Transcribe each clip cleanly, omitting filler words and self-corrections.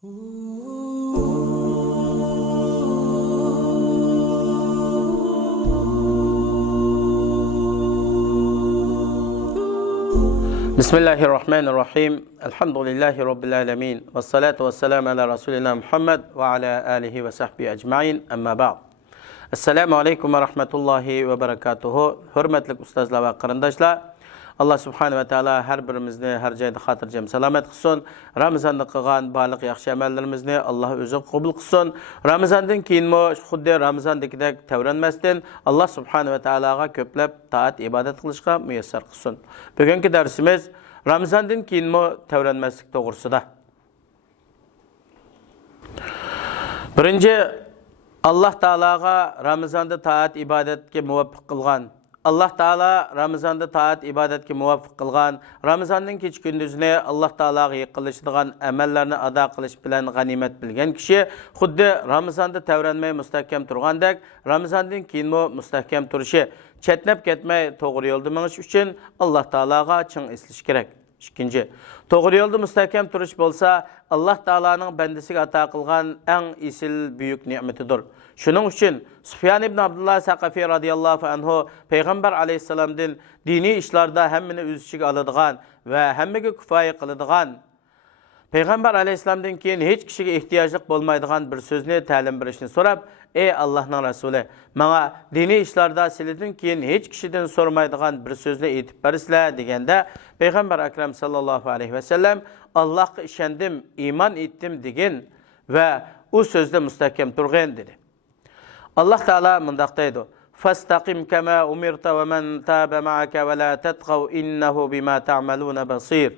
Bismillahirrahmanirrahim. Elhamdülillahi Rabbil alemin. Ve salatu ve selamu ala Resulina Muhammed ve ala alihi ve sahbihi ecmain. Amma ba'd. Assalamu alaikum ve rahmetullahi ve berekatuhu. Hürmetli ustazlar ve qarindoshlar. Allah subhanahu wa ta'ala her birimizni her joyda xotirjam salomat qilsin. Ramazonda qilgan barliq yaxshi amallarimizni Alloh o'zi qabul qilsin. Ramazondan keyinmi xuddi Ramazondagidek tavranmasdan Allah subhanahu wa ta'alaga ko'plab taat ibodat qilishga muyassar qilsin. Bugungi darsimiz Ramazondan keyinmi tavranmaslik to'g'risida. Birinchi Allah Taalaga Ramazonda taat ibodatga muvaffaq qilgan Allah Taala Ramazonda taat ibodatga muvaffaq qilgan, Ramazonning kech kunduzini Allah Taolaga yaqinlashadigan amallarni ado qilish bilan g'animat bilgan kishi xuddi Ramazonda tavranmay mustahkam turgandek, Ramazondan keyinmi mustahkam turishi, chetnab ketmay to'g'ri yo'lda minish uchun Allah Taolaga chin eslish kerak. İkinci, to'g'ri yo'lda mustahkam turish bo'lsa, Allah Taolaning bandasiga ato qilgan eng isil buyuk ne'matidir. Shuning uchun Sufyan ibn Abdullah Saqafi radhiyallohu anhu Payg'ambar alayhisalomdan diniy ishlarda hammani o'z ichiga oladigan va hammaga kifoya qiladigan, Payg'ambar alayhisalomdan keyin hech kishiga ehtiyojlik bo'lmaydigan bir so'zni ta'lim berishni so'rab, ey Allohning rasuli, menga diniy ishlarda sizlardan keyin hech kishidan so'ramaydigan bir so'zni aytib bersizlar deganda, Payg'ambar akram sallallohu alayhi va sallam Allohga ishondim, iymon etdim degan va u so'zda mustahkam turgan dedi. Allah Taala mundaq deydi: "Fastaqim kama umirta va man taba ma'aka va la tatghaw innahu bima ta'maluna basir."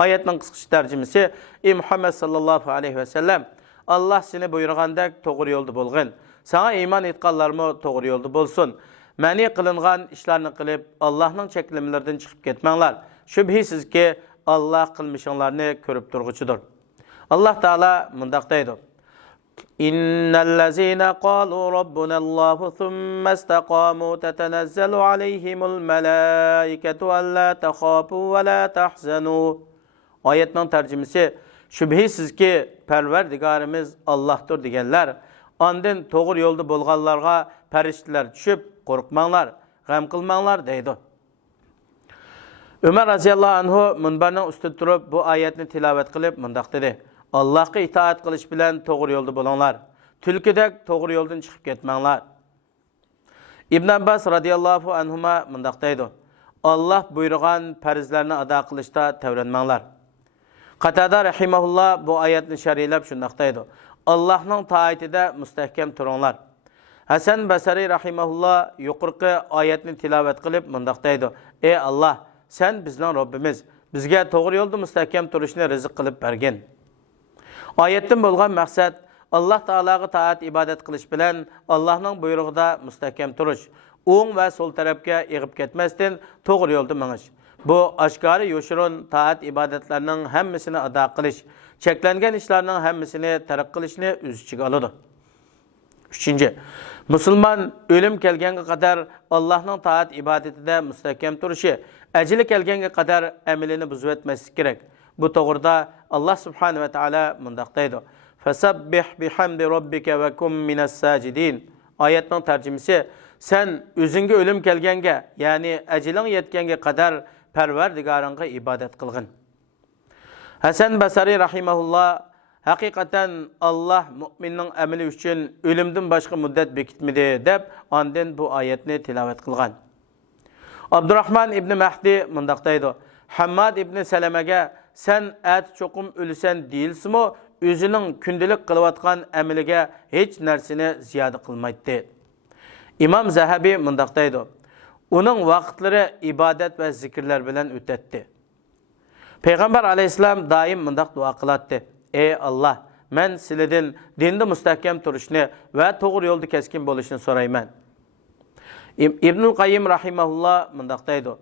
Oyatning qisqacha tarjimasi: "Ey Muhammad sallallohu alayhi va sallam, Allah seni buyurgandek to'g'ri yo'lda bo'lgin. Sana iymon etganlarmi to'g'ri yo'lda bo'lsin. Ma'ni qilingan ishlarni qilib, Allohning cheklimlaridan chiqib ketmanglar. Shubhisizki, Allah qilmishinglarni ko'rib turg'uchidir." Allah Taala mundaq deydi: "İnnellezîne qâlû rabbunallâhu thumma istaqâmû tetenezzelu aleyhimul melâiketu allâ tehâfû ve lâ tahzenû." Oyatning tarjimasi: "Shubhisizki, Parvardigarimiz Allohdir deganlar, ondan to'g'ri yo'lda bo'lganlarga farishtalar tushib, qo'rqmanglar, g'am qilmanglar" deydi. Umar raziyallohu anhu minbarning ustida turib bu oyatni tilovat qilib mundaq dedi: Allohga itoat qilish bilan to'g'ri yo'lda bo'linglar. Tulkidek to'g'ri yo'ldan chiqib ketmanglar. Ibn Abbas radhiyallohu anhuma mundaq deydi: Alloh buyurgan farzlarni ado qilishda tavranmanglar. Qatada rahimahulloh bu oyatni sharhlab shundaq deydi: Allohning toatida mustahkam turinglar. Hasan Basri rahimahulloh yuqorqi oyatni tilovat qilib mundaq deydi: Ey Alloh, sen bizning Robbimiz, bizga to'g'ri yo'lda mustahkam turishni rizq qilib bergin. Oyatdan bo'lgan maqsad Allah Taolaga taat ibodat qilish bilan Allohning buyrug'ida mustahkam turish, o'ng va so'l tarafga eg'ib ketmasdan to'g'ri yo'lda minish. Bu oshkora yo'shirin taat ibodatlarning hammasini ado qilish, cheklangan ishlarning hammasini tark qilishni o'z ichiga oladi. 3. Musulmon o'lim kelganga qadar Allohning taat ibodatida mustahkam turishi, ajli kelganga qadar amalini buzib o'tmaslik kerak. Bu to'g'rida Allah subhanahu wa ta'ala mundaq deydi: "Fasabbih bihamdi robbika va kum minas sajidin." Oyatning tarjimasi: "Sen o'zingga o'lim kelganga, ya'ni ajling yetganga qadar Parvardigoringga ibodat qilgin." Hasan Basri rahimahulloh: "Haqiqatan Allah mu'minning amali uchun o'limdan boshqa muddat bekitmadi" deb ondan bu oyatni tilovat qilgan. Abdurrahman ibn Mahdi mundaq deydi: "Hammad ibn Salamaga sen at cho'qim o'lsan deyilsimi, o'zining kundalik qilayotgan amaliga hech narsani ziyoda qilmaydi." Imom Zahabi mundaq deydi: "Uning vaqtlari ibodat va zikrlar bilan o'tadi." Payg'ambar alayhisalom doim mundaq duo qiladi: "Ey Alloh, men sizlardan dinda mustahkam turishni va to'g'ri yo'lda keskin bo'lishni so'rayman." Ibnul Qayyim rahimahulloh mundaq deydi: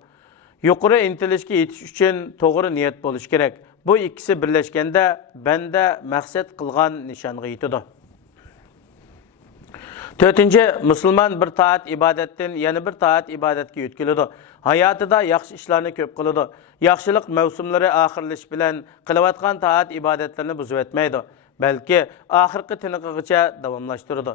"Yuqori intilishga yetish uchun to'g'ri niyat bo'lish kerak. Bu ikkisi birlashganda banda maqsad qilgan nishonga yetadi." 4. Musulmon bir taat ibodatdan yana bir taat ibodatga yo'tkiladi. Hayotida yaxshi ishlarni ko'p qiladi. Yaxshilik mavsumlari oxirlash bilan qilayotgan taat ibodatlarni buzib o'tmaydi. balki oxirgi tiniqigacha davomlashtirdi.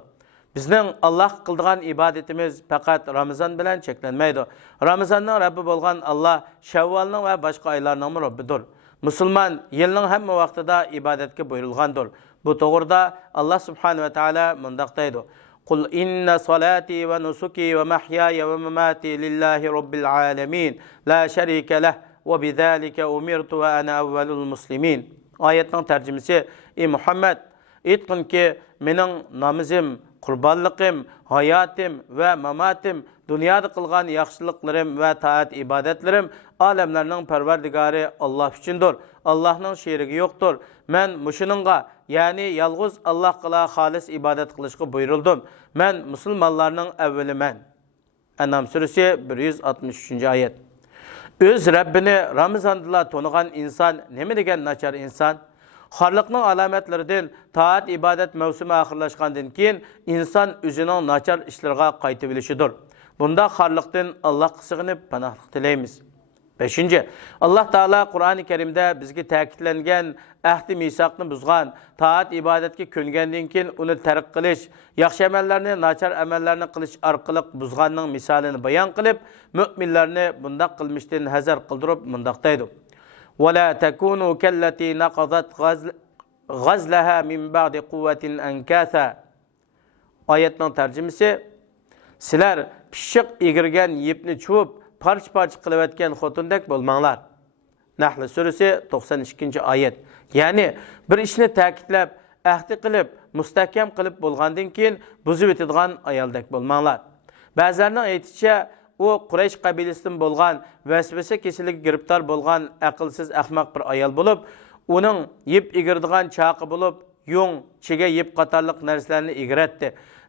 Bizning Alloh qildigan ibodatimiz faqat Ramazon bilan cheklanmaydi. Ramazonning Rabbi bo'lgan Alloh Shavvolning va boshqa oylarning Rabbidir. Musulmon yilning hamma vaqtida ibodatga buyurilgandir. Bu to'g'rida Alloh subhanahu va taolo mundaq deydi: "Qul inna solati va nusuki va mahyaya va mamati lillahi robbil alamin, la sharika lah va bizalika umirtu va ana avvalul muslimin." Oyatning tarjimasi: "Ey Muhammad, aytqinki, mening namozim, qurbanliqim, hayotim va mamatim, dunyoda qilgan yaxshiliklarim va taat ibodatlarim olamlarning parvardigori Alloh uchundir. Allohning sherigi yo'qdir. Men mushuninga, ya'ni yolg'iz Allohga xolis ibodat qilishga buyurildim. Men musulmonlarning avvaliman." An'am surasi 163-oyat. O'z Rabbini Ramazonda tonigan inson nima degan nachar inson? Xorliqning alomatlaridan taat ibodat mavsumi oxirlashgandan keyin inson o'zining nachar ishlariga qaytib bilishidir. Bunda xorliqdan Allohga sig'inib panohlik tilaymiz. 5. Alloh taolo Qur'oni Karimda bizga ta'kidlangan ahdi misoqni buzgan, taat ibodatga ko'ngandan keyin uni tark qilish, yaxshi amallarni nachar amallarni qilish orqali buzganning misolini bayon qilib, mu'minlarni bundoq qilmishdan hazar qildirib mundoq deydi: ولا تكونوا كالتي نقضت غزلها من بعد قوة أنكاثا. Oyatning tarjimasi: sizlar pishiq egirgan yepni chuvib parch-parch qilayotgan xotindek bo'lmanglar. Nahl surasi 92-oyat. Ya'ni bir ishni ta'kidlab, ahdi qilib, mustahkam qilib bo'lgandan keyin buzib o'tadigan ayoldek bo'lmanglar. Ba'zilarning aytishicha, u Quraysh qabilasidan bo'lgan, vasvasa kesiliga giribtor bo'lgan aqlsiz ahmoq bir ayol bo'lib, uning yeb egirdigan chaqi bo'lib, yung, chiga yeb qatorliq narsalarni egiratdi.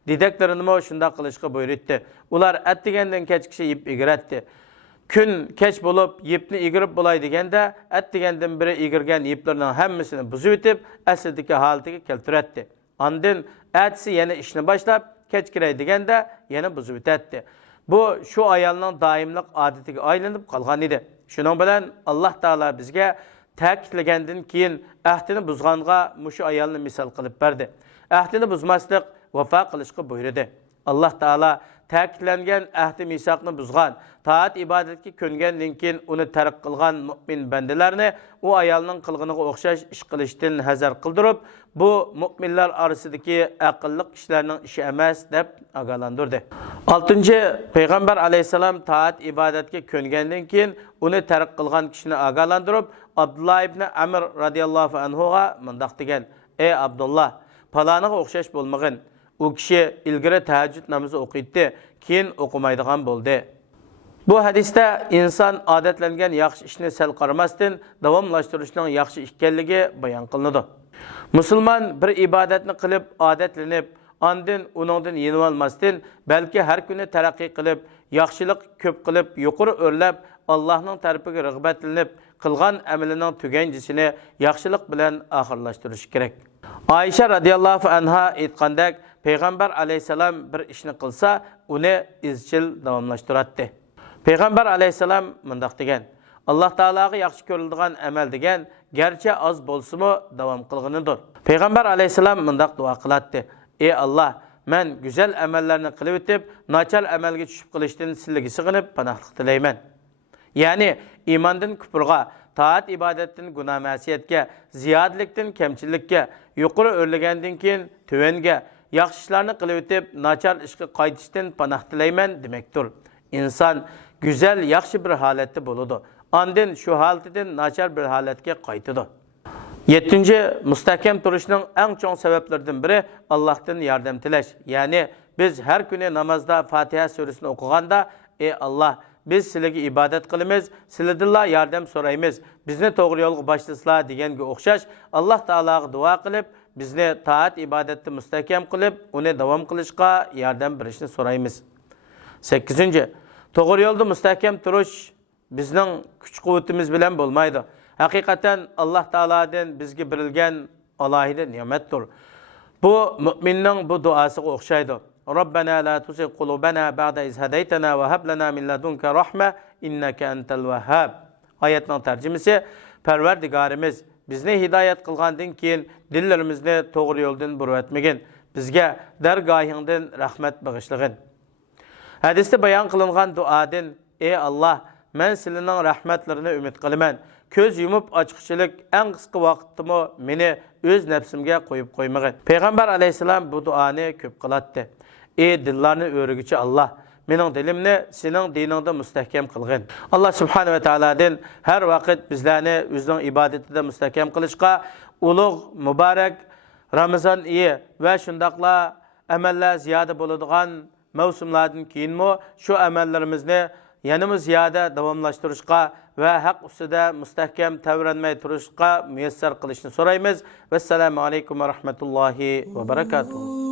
Dedeklarini shunday qilishga buyurdi. Ular attigandan kechgacha yeb egiratdi. Kun kech bo'lib, yebni egirib bo'lay deganda, attigandan biri egirgan yeblarning hammasini buzib o'tib, aslidagi holatiga keltirdi. Ondan atsi yana ishni boshlab, kech kiray deganda yana buzib o'tdi. Bu şu ayolning doimlik odatiga aylanib qolgan edi. Shuning bilan Alloh taolo bizga ta'kidlagandan keyin ahdini buzganga mushu ayolni misol qilib berdi. Ahdini buzmaslik vafo qilishga buyurdi. Alloh taolo ta'kidlangan ahdi misoqni buzgan, taat ibodatga ko'ngandan keyin uni tark qilgan mu'min bandalarni u ayolning qilganiga o'xshash ish qilishdan hazar qildirib, bu mu'minlar orasidagi aqlli kishilarning ishi emas deb ogohlantirdi. 6. Payg'ambar alayhisalom taat ibodatga ko'ngandan keyin uni tark qilgan kishini ogohlantirib, Abdullah ibn Amr radhiyallohu anhu ga mundaq degan: "Ey Abdullah, paloniga o'xshash bo'lmag'in. U kishi ilgari tahajjud namozi o'qiydi, keyin o'qimaydigan bo'ldi." Bu hadisda inson odatlangan yaxshi ishni sal qaramasdan davomlashtirishning yaxshi ekanligi bayon qilinadi. Musulmon bir ibodatni qilib odatlanib, ondan uningdan yenib olmasdan, balki har kuni taraqqiy qilib, yaxshilik ko'p qilib, yuqori o'rlab, Allohning tarafiga rag'batlanib, qilgan amalining tuganjisini yaxshilik bilan oxirlashtirish kerak. Aisha radhiyallohu anha aytgandek, Payg'ambar alayhisalom bir ishni qilsa, uni izchil davomlashtiradi. Payg'ambar alayhisalom mundaq degan: Alloh taologa yaxshi ko'riladigan amal degan, garchi oz bo'lsa-mu davom qilganidir. Payg'ambar alayhisalom mundaq duo qiladi: "Ey Alloh, men go'zal amallarni qilib o'tib, nachar amalga tushib qilishdan sizlarga sig'inib panohlik tilayman." Ya'ni iymondan kufrga, taat ibodatdan gunoh ma'siyatga, ziyodlikdan kamchilikka, yuqori o'rlagandan keyin tuvanga, yaxshi ishlarni qilib o'tib, nachar ishga qaytishdan panoh tilayman demakdir. İnson go'zal, yaxshi bir holatda bo'ladi. Ondan shu holatidan nachar bir holatga qaytadi. 7. Mustahkam turishning eng chong sabablaridan biri Allohdan yordam tilash. Ya'ni biz har kuni namozda Fatiha surasini o'qiganda, ey Alloh, biz sizlarga ibodat qilamiz, sizlardan yordam so'raymiz, bizni to'g'ri yo'lga boshlasizlar deganga o'xshash Alloh taologa duo qilib, bizni taat ibodatda mustahkam qilib, uni davom qilishga yordam berishni so'raymiz. 8. To'g'ri yo'lda mustahkam turish bizning kuch-quvvatimiz bilan bo'lmaydi. Haqiqatan Alloh taoladan bizga berilgan alohida ne'matdir. Bu mu'minning bu duosiga o'xshaydi. Robbana la tuzigh qulubana ba'da iz hadaytana va hab lana min ladunka rahma innaka antal vahhab. Oyatning tarjimasi: Parvardigorimiz, bizni hidayet qilgandan keyin dillarimizni to'g'ri yo'ldan burib etmagin. Bizga dargohingdan rahmat bag'ishlagin. Hadisda bayon qilingan duodan: "Ey Alloh, men sening rahmatlarini umid qilaman. Ko'z yumib ochqichilik eng qisqa vaqtdimi meni o'z nafsimga qo'yib qo'ymagin." Payg'ambar alayhisalom bu duoni ko'p qilatdi. Ey dillarni o'rguvchi Alloh, mening dilimni sening diningda mustahkam qilgin. Alloh subhanahu va taoladan har vaqt bizlarni o'zining ibodatida mustahkam qilishga, ulug' muborak Ramazon oyi va shundaqla amallar ziyoda bo'ladigan mavsumlardan keyinmi shu amallarimizni yanımız ziyada davamlaştırışqa ve haq ustida mustahkam tavranmay turishqa muyassar qilishni so'raymiz. Vassalamu alaykum va rahmatullohi va barakatuh.